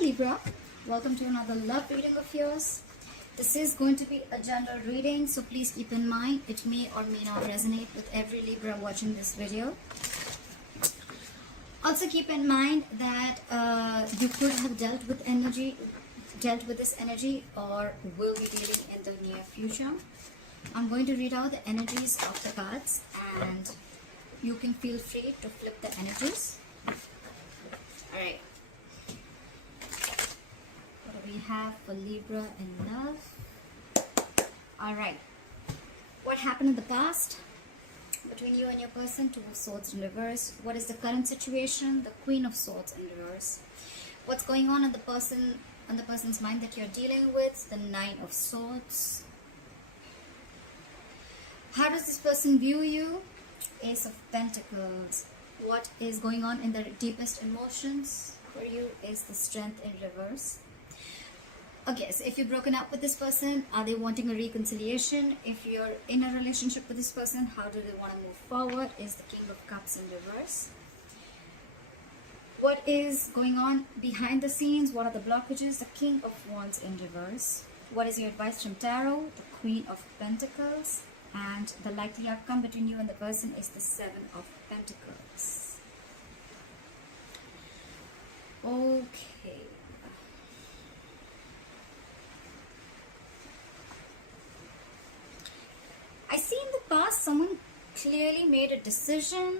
Libra, welcome to another love reading of yours. This is going to be a general reading, so please keep in mind it may or may not resonate with every Libra watching this video. Also keep in mind that you could have dealt with this energy or will be dealing in the near future. I'm going to read out the energies of the cards and you can feel free to flip the energies. Alright. What do we have for Libra in love? Alright. What happened in the past between you and your person? Two of Swords in reverse. What is the current situation? The Queen of Swords in reverse. What's going on in the person's mind that you're dealing with? The Nine of Swords. How does this person view you? Ace of Pentacles. What is going on in the deepest emotions for you is the Strength in reverse. Okay, so if you're broken up with this person, are they wanting a reconciliation? If you're in a relationship with this person, how do they want to move forward? Is the King of Cups in reverse. What is going on behind the scenes? What are the blockages? The King of Wands in reverse. What is your advice from Tarot? The Queen of Pentacles. And the likely outcome between you and the person is the Seven of Pentacles. Okay. I see in the past someone clearly made a decision.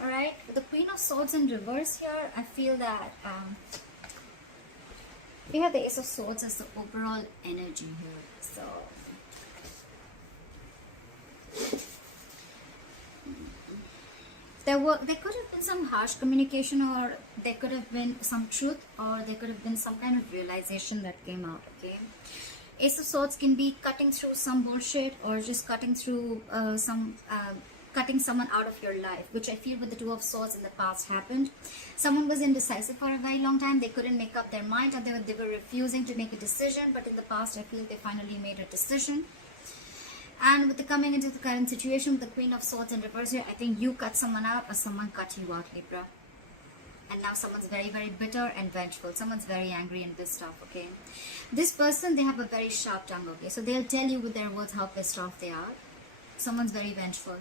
Alright. With the Queen of Swords in reverse here, I feel that we have the Ace of Swords as the overall energy here. So there could have been some harsh communication, or there could have been some truth, or there could have been some kind of realization that came out. Okay, Ace of Swords can be cutting through some bullshit, or just cutting through cutting someone out of your life, which I feel with the Two of Swords in the past happened. Someone was indecisive for a very long time. They couldn't make up their mind, or they were refusing to make a decision, but in the past I feel they finally made a decision. And with the coming into the current situation with the Queen of Swords in reverse here, I think you cut someone out or someone cut you out, Libra. And now someone's very, very bitter and vengeful. Someone's very angry and pissed off, okay? This person, they have a very sharp tongue, okay? So they'll tell you with their words how pissed off they are. Someone's very vengeful.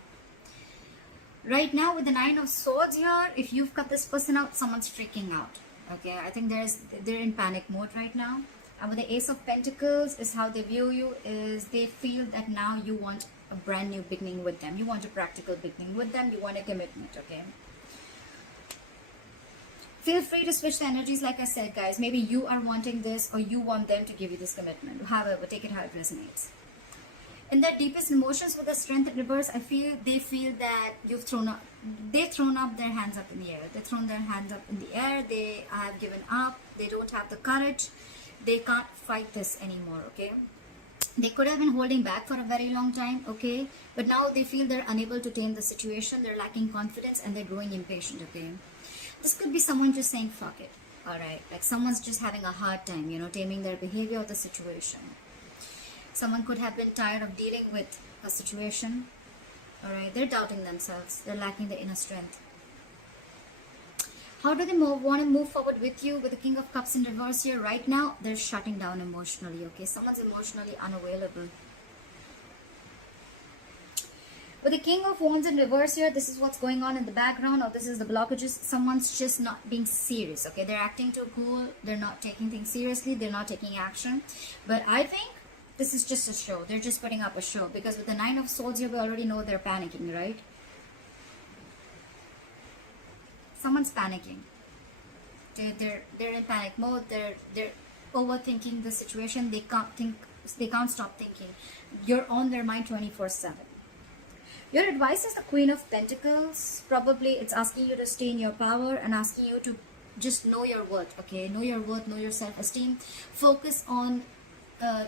Right now with the Nine of Swords here, if you've cut this person out, someone's freaking out, okay? I think they're in panic mode right now. And with the Ace of Pentacles is how they view you, is they feel that now you want a brand new beginning with them. You want a practical beginning with them. You want a commitment, okay? Feel free to switch the energies like I said, guys. Maybe you are wanting this or you want them to give you this commitment. However, take it how it resonates. In their deepest emotions with the Strength in reverse, I feel they feel that they've thrown up their hands up in the air. They've thrown their hands up in the air. They have given up. They don't have the courage. They can't fight this anymore, okay? They could have been holding back for a very long time, okay? But now they feel they're unable to tame the situation. They're lacking confidence and they're growing impatient, okay? This could be someone just saying, fuck it, alright? Like someone's just having a hard time, you know, taming their behavior or the situation. Someone could have been tired of dealing with a situation, alright? They're doubting themselves. They're lacking the inner strength. How do they want to move forward with you? With the King of Cups in reverse here, right now, they're shutting down emotionally, okay? Someone's emotionally unavailable. With the King of Wands in reverse here, this is what's going on in the background, or this is the blockages. Someone's just not being serious, okay? They're acting too cool. They're not taking things seriously. They're not taking action. But I think this is just a show. They're just putting up a show. Because with the Nine of Swords here, we already know they're panicking, right? Someone's panicking. They're in panic mode. They're overthinking the situation. They can't stop thinking. You're on their mind 24/7. Your advice is the Queen of Pentacles. Probably it's asking you to stay in your power and asking you to just know your worth, okay? Know your worth, know your self-esteem. Focus on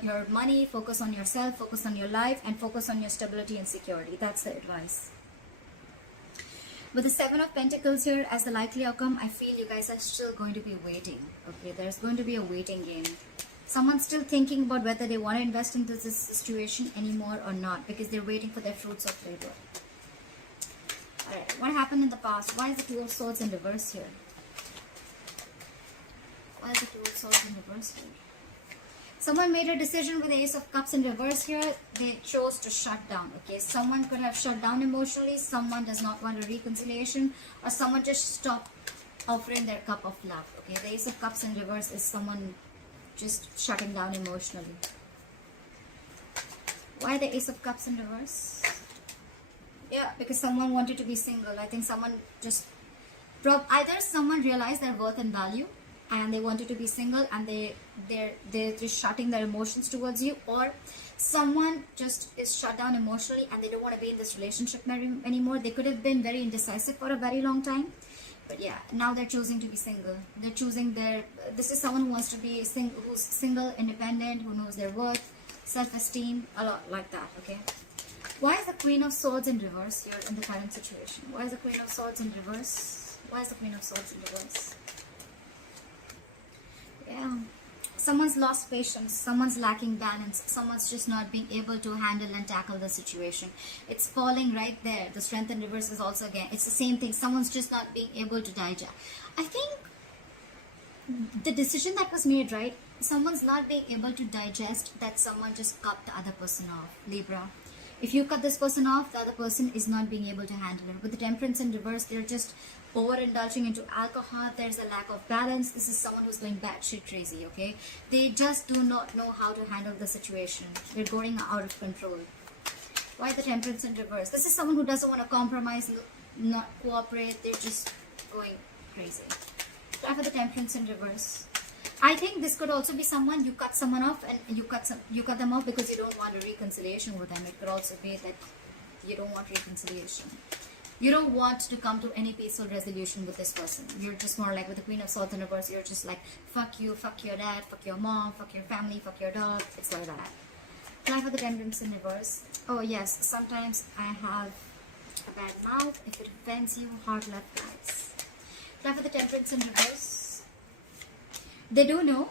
your money, focus on yourself, focus on your life, and focus on your stability and security. That's the advice. With the Seven of Pentacles here as the likely outcome, I feel you guys are still going to be waiting. Okay, there's going to be a waiting game. Someone's still thinking about whether they want to invest into this situation anymore or not, because they're waiting for their fruits of labor. Alright, what happened in the past? Why is the Two of Swords in reverse here? Why is the Two of Swords in reverse here? Someone made a decision with the Ace of Cups in reverse here. They chose to shut down. Okay, someone could have shut down emotionally. Someone does not want a reconciliation, or someone just stopped offering their cup of love. Okay, the Ace of Cups in reverse is someone just shutting down emotionally. Why the Ace of Cups in reverse? Yeah, because someone wanted to be single. I think someone just either someone realized their worth and value and they wanted to be single, and they're just shutting their emotions towards you, or someone just is shut down emotionally and they don't want to be in this relationship anymore. They could have been very indecisive for a very long time, but yeah, now they're choosing to be single. They're choosing this is someone who wants to be who's single, independent, who knows their worth, self-esteem, a lot like that. Okay, why is the Queen of Swords in reverse here in the current situation? Why is the Queen of Swords in reverse? Why is the Queen of Swords in reverse? Yeah, someone's lost patience, someone's lacking balance, someone's just not being able to handle and tackle the situation. It's falling right there. The Strength in reverse is also, again, it's the same thing. Someone's just not being able to digest. I think the decision that was made, right? Someone's not being able to digest that someone just cut the other person off. Libra, if you cut this person off, the other person is not being able to handle it. With the Temperance in reverse, they're just overindulging into alcohol. There's a lack of balance. This is someone who's going batshit crazy. Okay, they just do not know how to handle the situation. They're going out of control. Why the Temperance in reverse? This is someone who doesn't want to compromise, not cooperate. They're just going crazy. Try for the Temperance in reverse. I think this could also be someone, you cut someone off and you cut them off because you don't want a reconciliation with them. It could also be that you don't want reconciliation. You don't want to come to any peaceful resolution with this person. You're just more like with the Queen of Swords in reverse, you're just like, fuck you, fuck your dad, fuck your mom, fuck your family, fuck your dog. It's like that. Try for the Temperance in reverse. Oh yes, sometimes I have a bad mouth. If it offends you, hard left, guys. Try for the Temperance in reverse. They do know.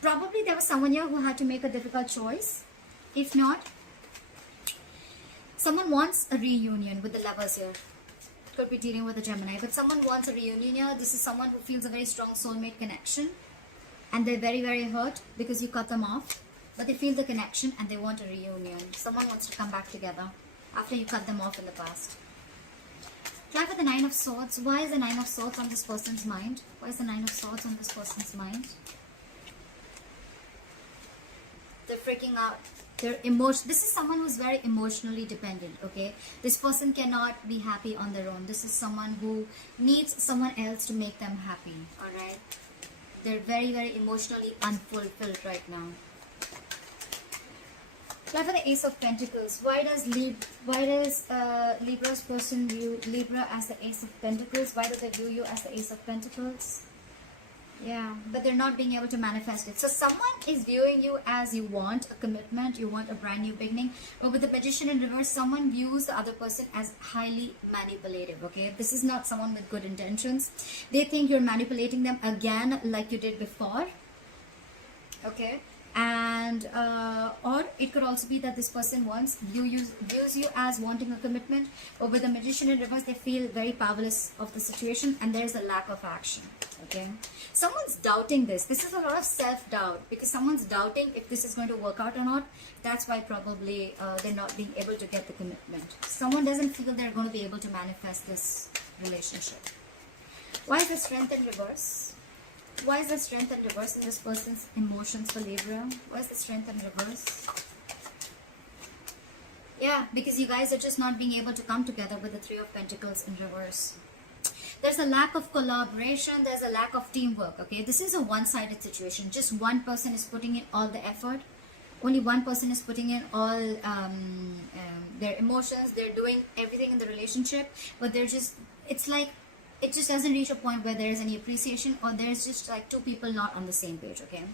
Probably there was someone here who had to make a difficult choice. If not, someone wants a reunion with the Lovers here. Could be dealing with a Gemini, but someone wants a reunion here. This is someone who feels a very strong soulmate connection, and they're very, very hurt because you cut them off, but they feel the connection and they want a reunion. Someone wants to come back together after you cut them off in the past. Try for the Nine of Swords. Why is the Nine of Swords on this person's mind? Why is the Nine of Swords on this person's mind? They're freaking out. This is someone who's very emotionally dependent. Okay, this person cannot be happy on their own. This is someone who needs someone else to make them happy. All right, they're very, very emotionally unfulfilled right now. Try for the Ace of Pentacles. Why does Libra's person view Libra as the Ace of Pentacles? Why do they view you as the Ace of Pentacles? Yeah, but they're not being able to manifest it. So someone is viewing you as you want a commitment, you want a brand new beginning. But with the Magician in reverse, someone views the other person as highly manipulative. Okay, this is not someone with good intentions. They think you're manipulating them again like you did before. Okay, and or it could also be that this person views you as wanting a commitment, but with the Magician in reverse, they feel very powerless of the situation and there's a lack of action. Okay, someone's doubting this. This is a lot of self-doubt because someone's doubting if this is going to work out or not. That's why probably they're not being able to get the commitment. Someone doesn't feel they're going to be able to manifest this relationship. Why is the Strength in reverse? Why is the Strength in reverse in this person's emotions for Libra? Why is the Strength in reverse? Yeah, because you guys are just not being able to come together with the Three of Pentacles in reverse. There's a lack of collaboration. There's a lack of teamwork. Okay, this is a one-sided situation. Just one person is putting in all the effort. Only one person is putting in all their emotions. They're doing everything in the relationship, but they're just, it's like, it just doesn't reach a point where there is any appreciation, or there's just like two people not on the same page. Okay,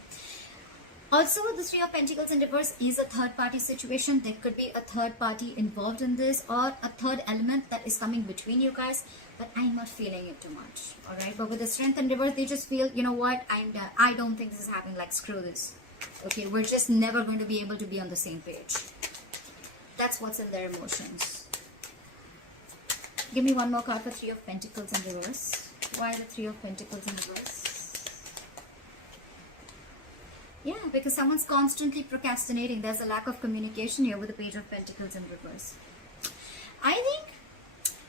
also the Three of Pentacles in reverse is a third party situation. There could be a third party involved in this, or a third element that is coming between you guys, but I'm not feeling it too much. All right, but with the Strength in reverse, they just feel, you know what, I'm done. I don't think this is happening. Like, screw this. Okay, we're just never going to be able to be on the same page. That's what's in their emotions. Give me one more card for Three of Pentacles in reverse. Why the Three of Pentacles in reverse? Yeah, because someone's constantly procrastinating. There's a lack of communication here with the Page of Pentacles in reverse. I think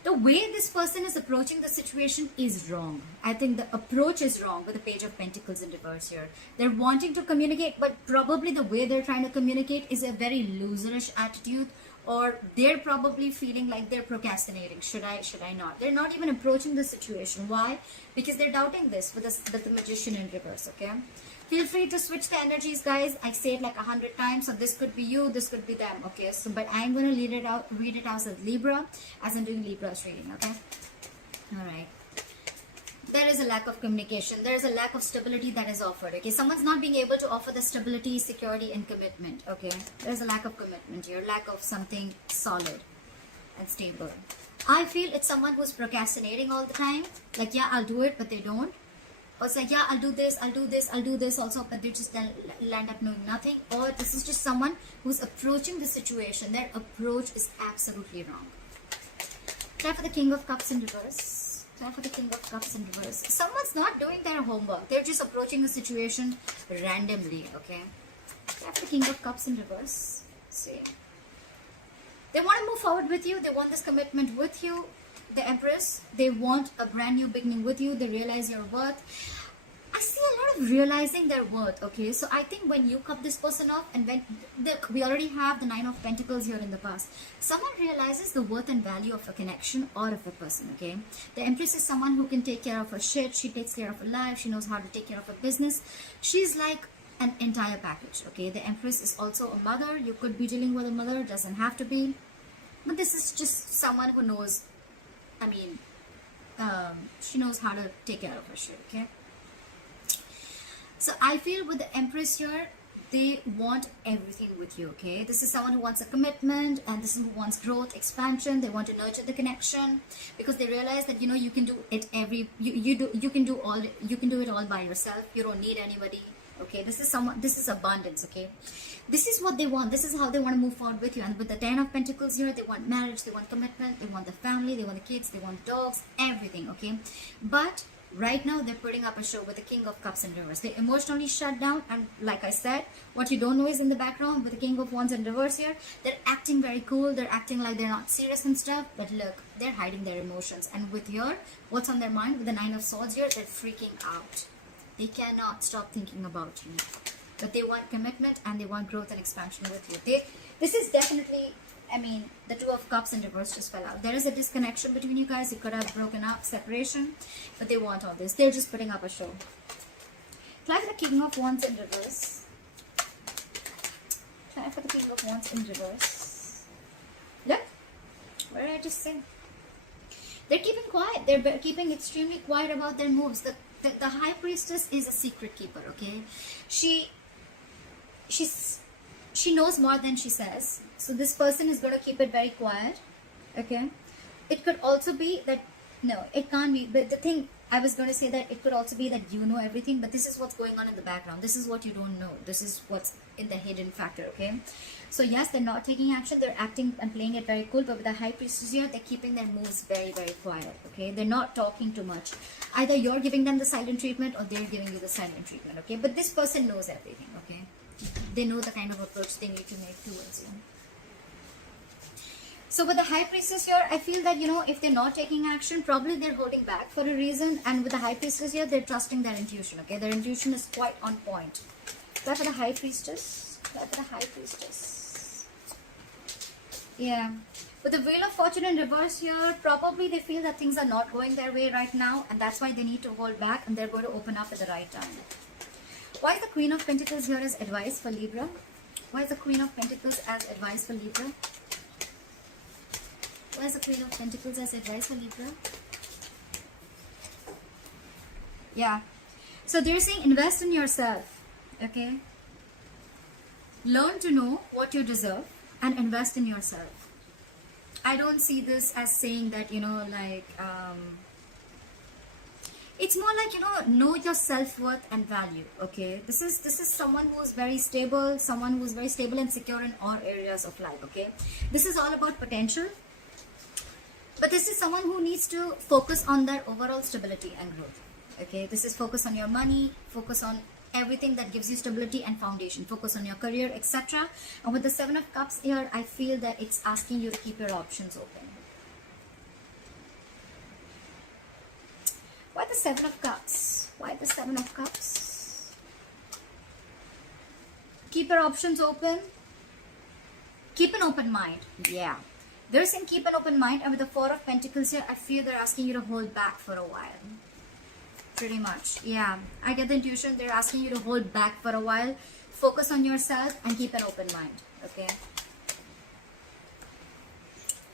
the way this person is approaching the situation is wrong. I think the approach is wrong with the Page of Pentacles in reverse here. They're wanting to communicate, but probably the way they're trying to communicate is a very loserish attitude, or they're probably feeling like they're procrastinating. Should I not? They're not even approaching the situation. Why? Because they're doubting this with the Magician in reverse, okay? Feel free to switch the energies, guys. I say it like 100 times, so this could be you, this could be them, okay? So, but I'm going to read it out as Libra, as I'm doing Libra's reading, okay? All right. There is a lack of communication. There is a lack of stability that is offered, okay? Someone's not being able to offer the stability, security, and commitment, okay? There's a lack of commitment here, lack of something solid and stable. I feel it's someone who's procrastinating all the time. Like, yeah, I'll do it, but they don't. Or it's like, yeah, I'll do this also, but they just land up knowing nothing. Or this is just someone who's approaching the situation. Their approach is absolutely wrong. Try for the King of Cups in reverse. Try for the King of Cups in reverse. Someone's not doing their homework. They're just approaching the situation randomly, okay? Try for the King of Cups in reverse. See. They want to move forward with you. They want this commitment with you. The Empress, they want a brand new beginning with you. They realize your worth. I see a lot of realizing their worth, okay? So I think when you cut this person off, and when we already have the Nine of Pentacles here in the past, someone realizes the worth and value of a connection or of a person, okay? The Empress is someone who can take care of her shit. She takes care of her life. She knows how to take care of her business. She's like an entire package, okay? The Empress is also a mother. You could be dealing with a mother. Doesn't have to be. But this is just someone who knows, I mean, she knows how to take care of her shit, okay? So I feel with the Empress here, they want everything with you, okay? This is someone who wants a commitment, and this is who wants growth, expansion. They want to nurture the connection because they realize that, you know, you can do it you can do it all by yourself. You don't need anybody, okay? This is abundance, okay? This is what they want. This is how they want to move forward with you. And with the Ten of Pentacles here, they want marriage, they want commitment, they want the family, they want the kids, they want dogs, everything, okay? But right now, they're putting up a show with the King of Cups in reverse. They emotionally shut down, and like I said, what you don't know is in the background with the King of Wands in reverse here, they're acting very cool, they're acting like they're not serious and stuff, but look, they're hiding their emotions. And with here, what's on their mind with the Nine of Swords here, they're freaking out. They cannot stop thinking about you. But they want commitment, and they want growth and expansion with you. This is definitely, I mean, the Two of Cups in reverse just fell out. There is a disconnection between you guys. You could have broken up, separation, but they want all this. They're just putting up a show. Try for the King of Wands in reverse. Try for the King of Wands in reverse. Look, what did I just say? They're keeping quiet. They're keeping extremely quiet about their moves. The High Priestess is a secret keeper, okay? She knows more than she says. So this person is going to keep it very quiet, okay? It could also be that, no, it can't be. But the thing, I was going to say that it could also be that you know everything, but this is what's going on in the background. This is what you don't know. This is what's in the hidden factor, okay? So yes, they're not taking action. They're acting and playing it very cool, but with the High Priestess here, they're keeping their moves very, very quiet, okay? They're not talking too much. Either you're giving them the silent treatment, or they're giving you the silent treatment, okay? But this person knows everything, okay? They know the kind of approach they need to make towards you. So with the High Priestess here, I feel that, you know, if they're not taking action, probably they're holding back for a reason. And with the High Priestess here, they're trusting their intuition, okay? Their intuition is quite on point. Try for the High Priestess. Try for the High Priestess. Yeah. With the Wheel of Fortune in reverse here, probably they feel that things are not going their way right now, and that's why they need to hold back, and they're going to open up at the right time. Why is the Queen of Pentacles here as advice for Libra? Why is the Queen of Pentacles as advice for Libra? Why is the Queen of Pentacles as advice for Libra? Yeah. So they're saying invest in yourself, okay? Learn to know what you deserve and invest in yourself. I don't see this as saying that, you know, like, it's more like, you know your self-worth and value, okay? This is someone who's very stable, someone who's very stable and secure in all areas of life, okay? This is all about potential. But this is someone who needs to focus on their overall stability and growth, okay? This is focus on your money, focus on everything that gives you stability and foundation. Focus on your career, etc. And with the Seven of Cups here, I feel that it's asking you to keep your options open. Why the Seven of Cups? Why the Seven of Cups? Keep your options open. Keep an open mind. Yeah. They're saying keep an open mind. And with the Four of Pentacles here, I feel they're asking you to hold back for a while. Pretty much. Yeah. I get the intuition. They're asking you to hold back for a while. Focus on yourself and keep an open mind. Okay.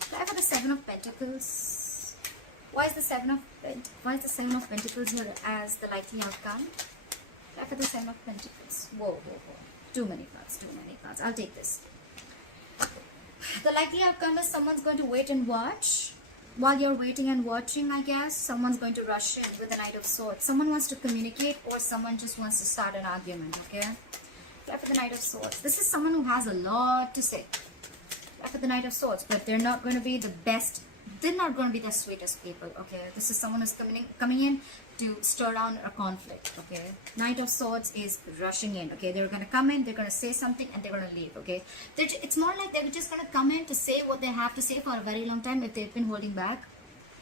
Try for the Seven of Pentacles. Why is the Seven of Pentacles here as the likely outcome? Try for the Seven of Pentacles. Whoa, whoa, whoa. Too many cards. Too many cards. I'll take this. The likely outcome is someone's going to wait and watch. While you're waiting and watching, I guess, someone's going to rush in with the Knight of Swords. Someone wants to communicate or someone just wants to start an argument, okay? Try for the Knight of Swords. This is someone who has a lot to say. Try for the Knight of Swords, but they're not going to be the best. They're not going to be the sweetest people, okay? This is someone who's coming in to stir down a conflict, okay? Knight of Swords is rushing in, okay? They're going to come in, they're going to say something, and they're going to leave, okay? It's more like they're just going to come in to say what they have to say for a very long time if they've been holding back.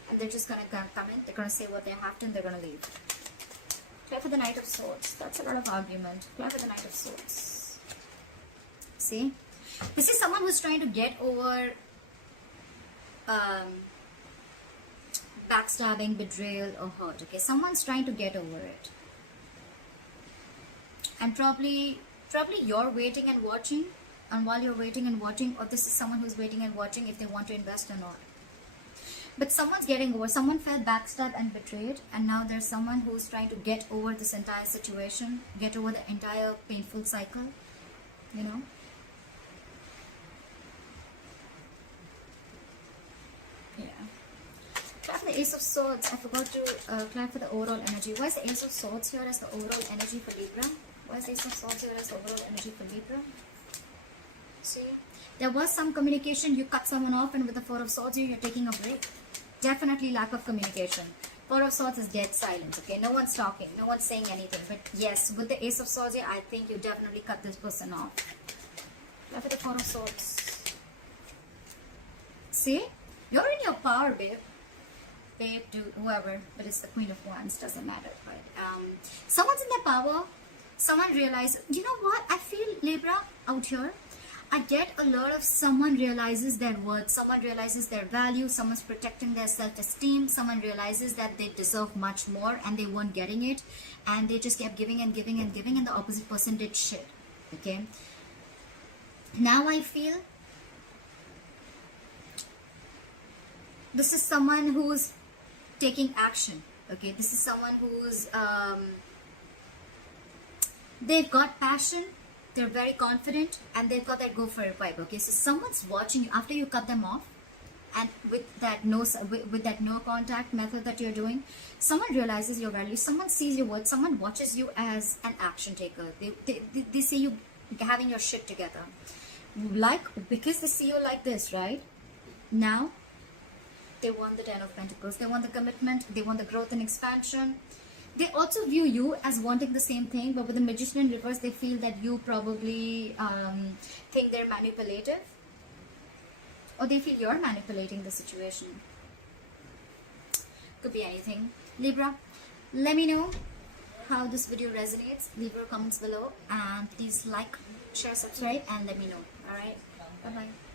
And they're just going to come in, they're going to say what they have to, and they're going to leave. Try for the Knight of Swords. That's a lot of argument. Try for the Knight of Swords. See? This is someone who's trying to get over backstabbing, betrayal, or hurt. Okay, someone's trying to get over it, and probably you're waiting and watching. And while you're waiting and watching, or this is someone who's waiting and watching if they want to invest or not. But someone's getting over. Someone felt backstabbed and betrayed, and now there's someone who's trying to get over this entire situation, get over the entire painful cycle. You know. Yeah. Try for the Ace of Swords. I forgot to try for the overall energy. Why is the Ace of Swords here as the overall energy for Libra? Why is the Ace of Swords here as the overall energy for Libra? See? There was some communication. You cut someone off, and with the Four of Swords here, you're taking a break. Definitely lack of communication. Four of Swords is dead silence, okay? No one's talking. No one's saying anything. But yes, with the Ace of Swords here, I think you definitely cut this person off. Try for the Four of Swords. See? You're in your power, babe. Babe, dude, whoever, but it's the Queen of Wands, doesn't matter. But someone's in their power. Someone realizes, you know what? I feel Libra out here. I get a lot of someone realizes their worth, someone realizes their value, someone's protecting their self-esteem, someone realizes that they deserve much more and they weren't getting it, and they just kept giving and giving and giving, and the opposite person did shit. Okay. Now I feel this is someone who's taking action. Okay, this is someone who's they've got passion, they're very confident, and they've got that go for it vibe. Okay, so someone's watching you after you cut them off, and with that no contact method that you're doing, someone realizes your value, someone sees your worth, someone watches you as an action taker. They see you having your shit together, like, because they see you like this, right? Now they want the Ten of Pentacles, they want the commitment, they want the growth and expansion. They also view you as wanting the same thing, but with the Magician in reverse, they feel that you probably think they're manipulative, or they feel you're manipulating the situation. Could be anything. Libra, let me know how this video resonates. Leave your comments below, and please like, share, subscribe, and let me know. Alright, bye bye.